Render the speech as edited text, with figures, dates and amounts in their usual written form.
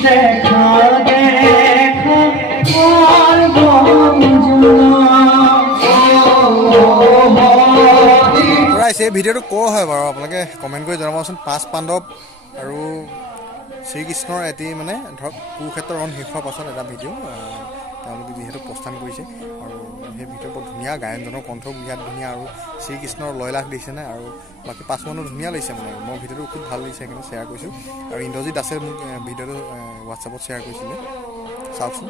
এই ভিডিঅ'টো কৰ হয় বাৰু আপোনালোকে কমেণ্ট কৰি জনাবচোন। 5 পাণ্ডৱ আৰু শ্ৰীকৃষ্ণৰ এটি মানে ধৰক কুৰুক্ষেত্ৰৰ ৰণ শেষ হোৱাৰ পাছত এটা ভিডিঅ' তেওঁলোকে যিহেতু প্ৰস্থান কৰিছে আৰু সেই ভিডিঅ' বৰ ধুনীয়া, গায়নজনৰ কণ্ঠ বিৰাট ধুনীয়া আৰু শ্ৰীকৃষ্ণৰ লয়লাস দিছেনে আৰু বাকী 5 মানো ধুনীয়া লাগিছে। মানে মই ভিডিঅ'টো খুব ভাল লাগিছে, সেইকাৰণে শ্বেয়াৰ কৰিছোঁ। আৰু ইন্দ্ৰজিৎ দাসে মোক ভিডিঅ'টো হোৱাটছআপত শ্বেয়াৰ কৰিছিলে, চাওকচোন।